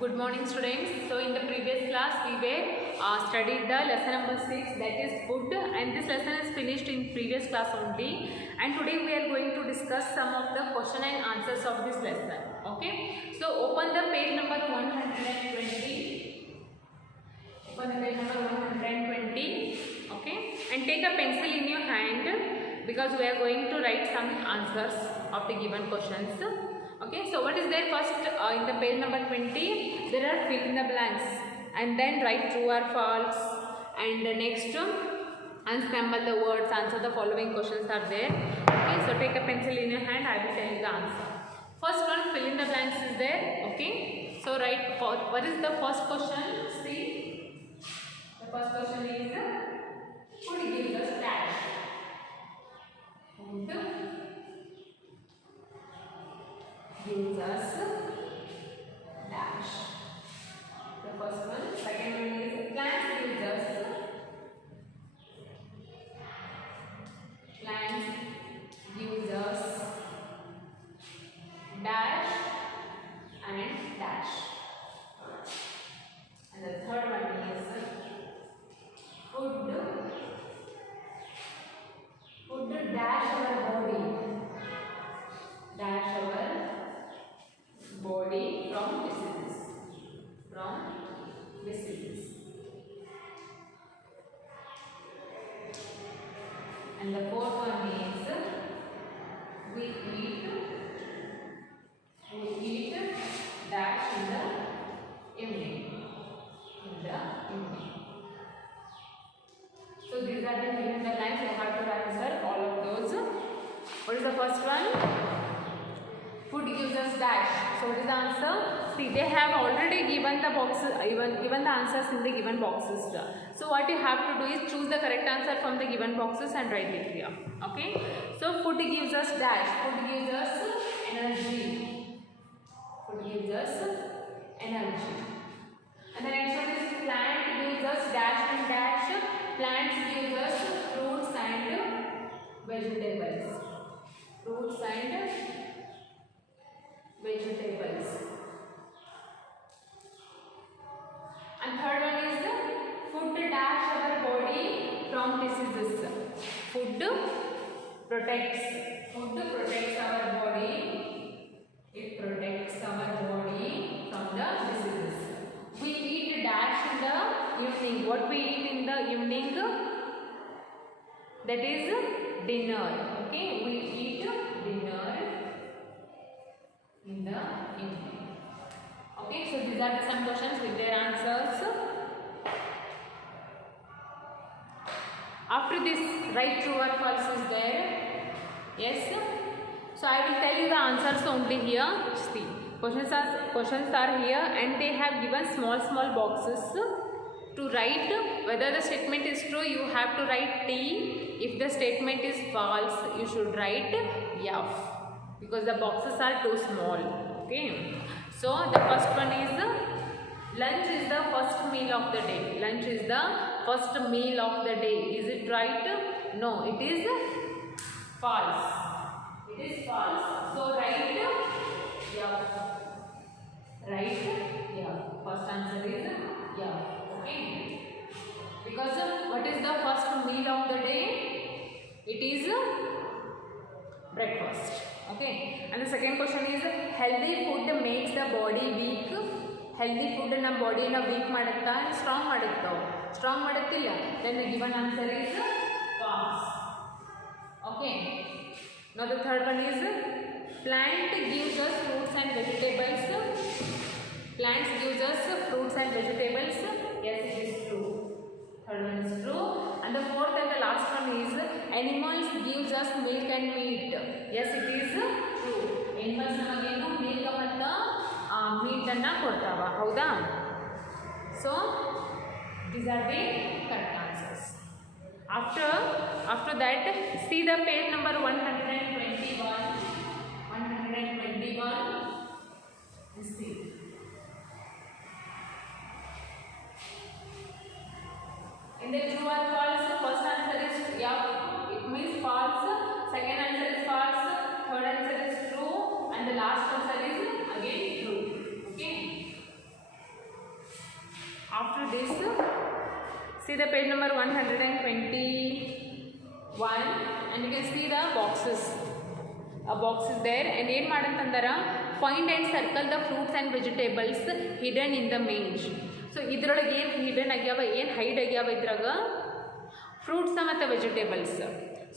Good morning students. So in the previous class we were studied the lesson number 6, that is food, and this lesson is finished in previous class only, and today we are going to discuss some of the question and answers of this lesson. Okay, so open the page number 120. Open the page number 120. Okay, and take a pencil in your hand because we are going to write some answers of the given questions. Okay, so what is there first in the page number 20? There are fill in the blanks and then write true or false, and the next unscramble the words, answer the following questions are there. Okay, so take a pencil in your hand, I will tell you the answer. First one, fill in the blanks is there. Okay, so write what is the first question? See, the first question is food gives us dash. Food gives us dash. The first one. Second one is plants gives us dash and dash. And the third one is food dash our body. Dash our body from diseases. And the fourth one is we eat dash in the evening. So these are the fill in the blanks. You have to answer all of those. What is the first one? Food gives us dash. So what is the answer? See, they have already given the boxes, given the answers in the given boxes. So what you have to do is choose the correct answer from the given boxes and write it here. Okay. So food gives us dash. Food gives us energy. Food gives us energy. And the next one is plant gives us dash and dash. Plants gives us fruits and vegetables. Fruits and vegetables. And third one is food dash our body from diseases. Food protects our body. It protects our body from the diseases. We eat dash in the evening. What we eat in the evening? That is dinner. Okay, we eat dinner in the evening. Okay, so these are the some questions with their answers. After this, write true or false is there. Yes. So I will tell you the answers only here. See, questions are here, and they have given small boxes to write whether the statement is true. You have to write T. If the statement is false, you should write F, because the boxes are too small. Okay. So the first one is lunch is the first meal of the day. Lunch is the first meal of the day. Is it right? No, it is false. It is false. So write yeah. Right? Yeah. First answer is yeah. Okay. Because what is the first meal of the day? It is breakfast. Okay. And the second question is healthy food makes the body weak. Healthy food na body na weak madutta and strong madutta. Strong maduttilla. Then the given answer is false. Okay. Now the third one is plant gives us fruits and vegetables. Plants gives us fruits and vegetables. Yes, it is true. Third one is true. And the fourth and the last one is animals gives us milk and meat. Yes, it is true. Animals namagenu milk and meat anna kodtava. Hauda? So these are the correct answers. After that, see the page number 121. 121. See. In the true or false, first answer is yeah, it means false. Second answer is false. Third answer is true, and the last answer is again true. Okay. See the page number 121 and you can see the boxes. A box is there and ಏನು ಮಾಡಂತಂದಾರ find and circle the fruits and vegetables hidden in the maze. So ಇದ್ರೊಳಗೆ ಏನು hidden ಆಗ್ಯಾವ ಏನು hide ಆಗ್ಯಾವ ಇದ್ರಾಗ fruits ಮತ್ತು vegetables.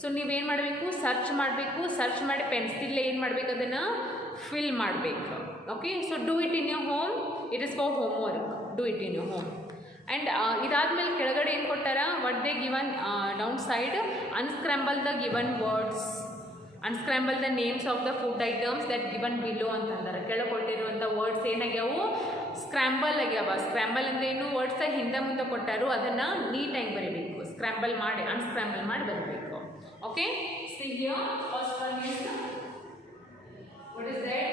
So ನೀವೇನು ಮಾಡಬೇಕು ಸರ್ಚ್ ಮಾಡಬೇಕು, ಸರ್ಚ್ ಮಾಡಿ ಪೆನ್ಸಿಲ್ ಏನು ಮಾಡಬೇಕು ಅದನ್ನು ಫಿಲ್ ಮಾಡಬೇಕು. Okay, so do it in your home, it is for home work, do it in your home. And ಇದಾದಮೇಲೆ ಕೆಳಗಡೆ ಏನು ಕೊಟ್ಟಾರ what they given down side unscramble the given words, unscramble the names of the food items that given below ಅಂತಂದಾರೆ. ಕೆಳಗೆ ಕೊಟ್ಟಿರುವಂಥ words ಏನಾಗ್ಯಾವು scramble ಆಗ್ಯಾವ. Scramble ಅಂದರೆ ಏನು ವರ್ಡ್ಸ ಹಿಂದೆ ಮುಂದೆ ಕೊಟ್ಟಾರು ಅದನ್ನು ನೀಟಾಗಿ ಬರೀಬೇಕು, ಸ್ಕ್ರ್ಯಾಂಬಲ್ ಮಾಡಿ ಅನ್ಸ್ಕ್ರಾಂಬಲ್ ಮಾಡಿ ಬರಬೇಕು. Okay, see here first one is what is that?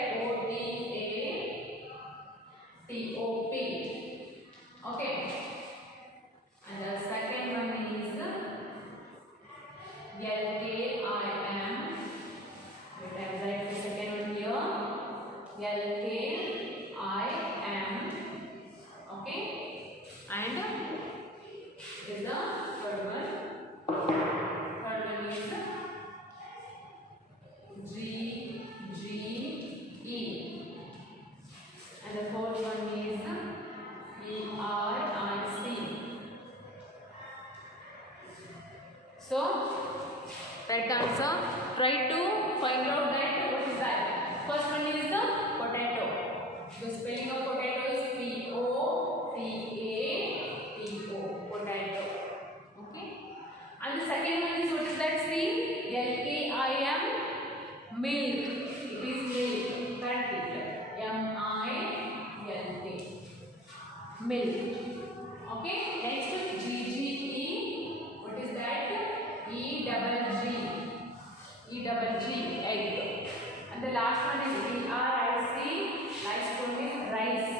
OTATOP. Okay, and the second one is LKIM. Wait, I will write the second one here. LKIM. Okay, and this is the third one. Third one is GGE, and the fourth one is ERIC. So right answer, try to find out that what is that. First one is the potato. The spelling of potato is POTATO, potato. Okay, and the second one is what is that? See, LKIM, milk. It is milk. That is MILK, milk. Okay, next GGE. What is that? EGG, egg. And the last one is RIC. Last one is rice.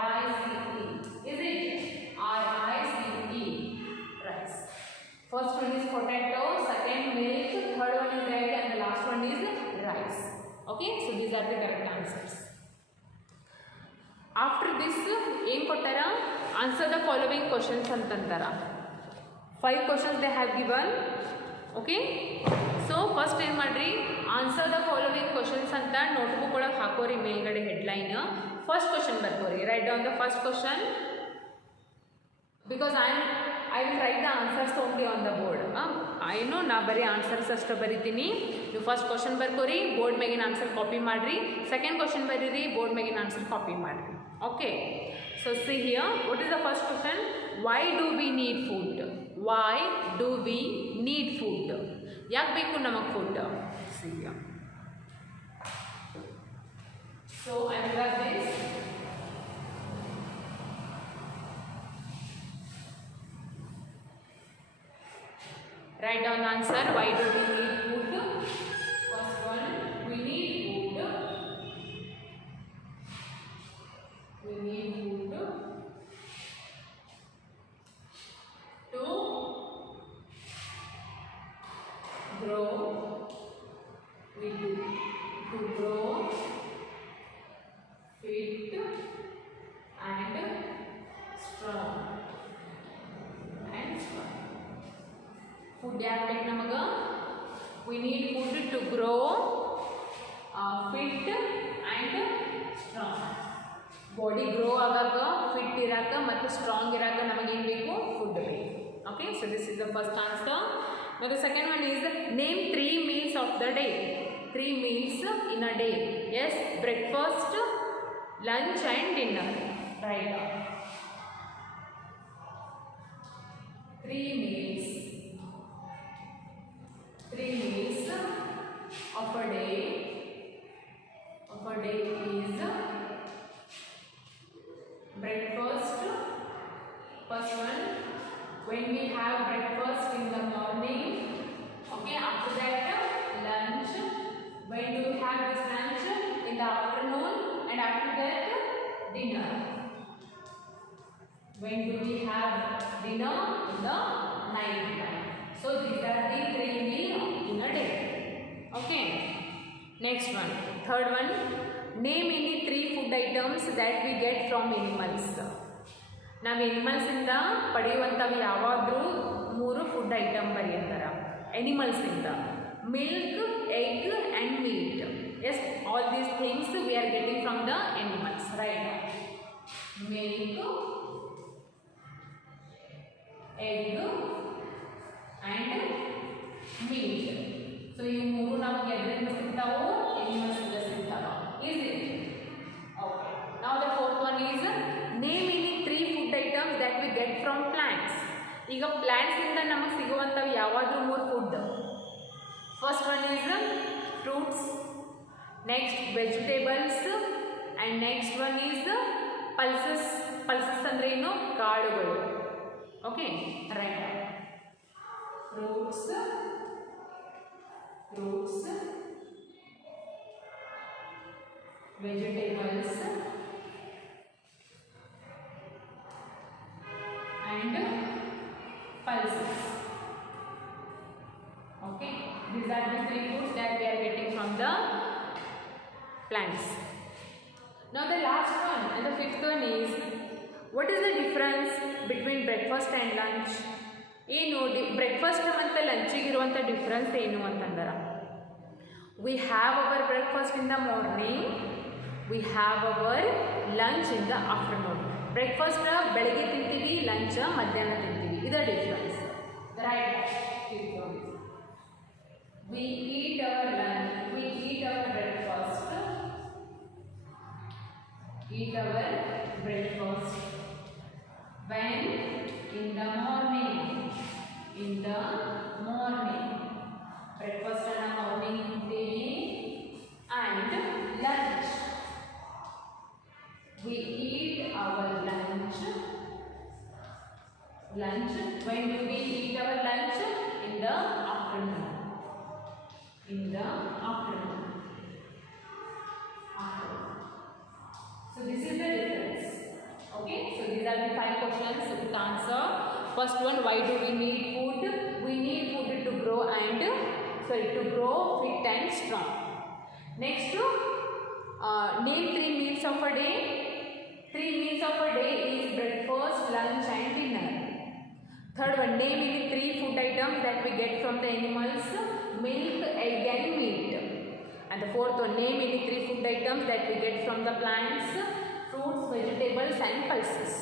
RICE. Is it? RICE, rice. First one is potato, second milk, third one is egg, and the last one is rice. Okay, so these are the correct answers. After this, ಏನು ಕೊಟ್ಟಾರ answer the following questions ಅಂತಂತಾರ. 5 questions they have given. Okay, so first ಏನು ಮಾಡ್ರಿ answer the following questions ಅಂತ notebook ಒಳಗೆ ಹಾಕೋರಿ ಮೇಲ್ಗಡೆ headline. First question ಬರ್ಕೋರಿ, write down the first question because I will write the answers only on the board. I know ನಾ ಬರೀ answers ಅಷ್ಟು ಬರಿತೀನಿ. ನೀವು ಫಸ್ಟ್ ಕ್ವಶನ್ ಬರ್ಕೋರಿ, ಬೋರ್ಡ್ ಮೇಗಿನ ಆನ್ಸರ್ ಕಾಪಿ ಮಾಡಿರಿ. ಸೆಕೆಂಡ್ ಕ್ವಶನ್ ಬರೀರಿ, ಬೋರ್ಡ್ ಮೇಗಿನ ಆನ್ಸರ್ ಕಾಪಿ ಮಾಡಿರಿ. Okay, so see here what is the first question? Why do we need food? Why do we need food? ಯಾಕೆ ಬೇಕು ನಮಗೆ food? See here. So I will write this. Write down the answer. Why do we need food? First one, we need food. We need food to grow. We do to grow fit and strong. Food ಯಾಕೆ ಬೇಕು ನಮಗೆ? we need food to grow fit and strong. Body grow ಆಗಾಕ, fit ಇರಾಕ ಮತ್ತು strong ಇರಾಕ ನಮಗೇನು ಬೇಕು? Food ಬೇಕು. Okay, so this is the first answer. Now the second one is name 3 meals of the day. 3 meals in a day. Yes, breakfast, lunch and dinner. Right. 3 meals. 3 meals of a day. Is breakfast. First one, when we have breakfast in the morning. Okay, after that lunch. When do we have this lunch? In the afternoon, and after that dinner. When do we have dinner? In the night time. So these are the 3 meals in a day. Okay. Next one, third one. Name any 3 food items that we get from animals. ನಾವು ಎನಿಮಲ್ಸಿಂದ ಪಡೆಯುವಂಥವು ಯಾವಾದರೂ 3 food item ಬರೀ ಅಂತಾರೆ ಎನಿಮಲ್ಸಿಂದ. Milk, egg and meat. Yes, all these things we are getting from the animals, right? Milk, egg and meat. So ಇವು 3 ನಮಗೆ ಎದರಿಂದ ಸಿಗ್ತಾವೋ? ಎನಿಮಲ್ಸಿಂದ ಸಿಗ್ತಾವ. Is it? Okay. Now the fourth one is name any 3 food items that we get from plants. ಈಗ ಪ್ಲಾಂಟ್ಸಿಂದ ನಮಗೆ ಸಿಗುವಂಥವು ಯಾವಾದರೂ 3 food. First one is fruits, next vegetables and next one is pulses. Pulses ಅಂದರೆ ಏನು? ಕಾಳುಗಳು. Okay, right. Fruits, vegetables and pulses. Okay, these are the 3 foods that we are getting from the plants. Now the last one and the 5th one is, what is the difference between breakfast and lunch? ಏನು breakfast ಮತ್ತು ಲಂಚಿಗೆ ಇರುವಂಥ difference ಏನು ಅಂತಂದ್ರೆ, we have our breakfast in the morning, we have our lunch in the afternoon. Breakfast ಬೆಳಗ್ಗೆ ತಿಂತೀವಿ, lunch ಮಧ್ಯಾಹ್ನ ತಿಂತೀವಿ. ಇದು difference, right? We eat our lunch, we eat our breakfast, when in the morning. Breakfast in the morning ತಿಂತೀವಿ. And lunch, we eat our lunch. When do we eat our lunch? In the afternoon. So this is the difference. Okay, so these are the 5 questions to answer. First one, why do we need food? We need food to grow fit and strong. Next, name 3 meals of a day. 3 meals of a day is breakfast, lunch and dinner. Third one, name any 3 food items that we get from the animals: milk, egg and meat. And the fourth one, name any 3 food items that we get from the plants: fruits, vegetables and pulses.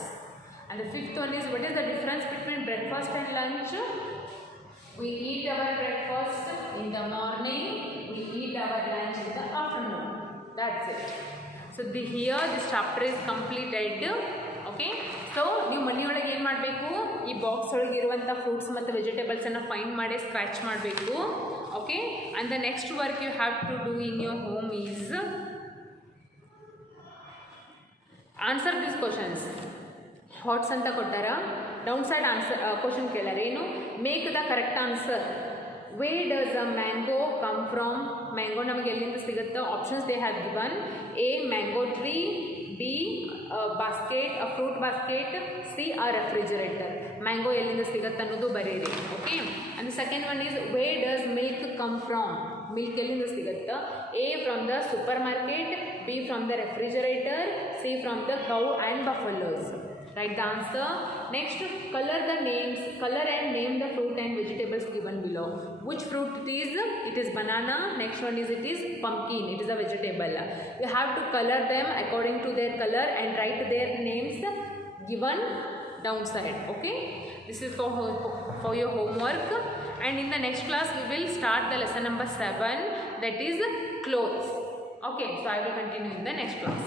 And the 5th one is, what is the difference between breakfast and lunch? We eat our breakfast in the morning, we eat our lunch in the afternoon. That's it. So here this chapter is completed. Okay, so ನೀವು ಮನೆಯೊಳಗೆ ಏನು ಮಾಡಬೇಕು? ಈ box ಒಳಗೆ ಇರುವಂಥ fruits ಮತ್ತು ವೆಜಿಟೇಬಲ್ಸನ್ನು find ಮಾಡಿ ಸ್ಕ್ರ್ಯಾಚ್ ಮಾಡಬೇಕು. Okay, and the next work you have to do in your home is answer this questions. ಹಾಟ್ಸ್ ಅಂತ ಕೊಟ್ಟಾರ, ಡೌನ್ ಸೈಡ್ ಆನ್ಸರ್ ಕ್ವಶನ್ ಕೇಳಾರ. ಏನು? Make the correct answer. Where does a mango come from? Mango ನಮಗೆ ಎಲ್ಲಿಂದ ಸಿಗುತ್ತೋ? Options they have given: A mango tree, B basket, a fruit basket, C a refrigerator. Mango ಎಲ್ಲಿಂದ ಸಿಗುತ್ತೆ ಅನ್ನೋದು ಬರೀರಿ. Okay, and second one is, where does milk come from? Milk ಎಲ್ಲಿಂದ ಸಿಗುತ್ತಾ? A from the supermarket, B from the refrigerator, C from the cow and buffaloes. Write the answer. Next, color and name the fruit and vegetables given below. Which fruit it is? It is banana. Next one is, it is pumpkin. It is a vegetable. You have to color them according to their color and write their names given downside. Okay, this is for your homework. And in the next class we will start the lesson number 7, that is clothes. Okay, so I will continue in the next class.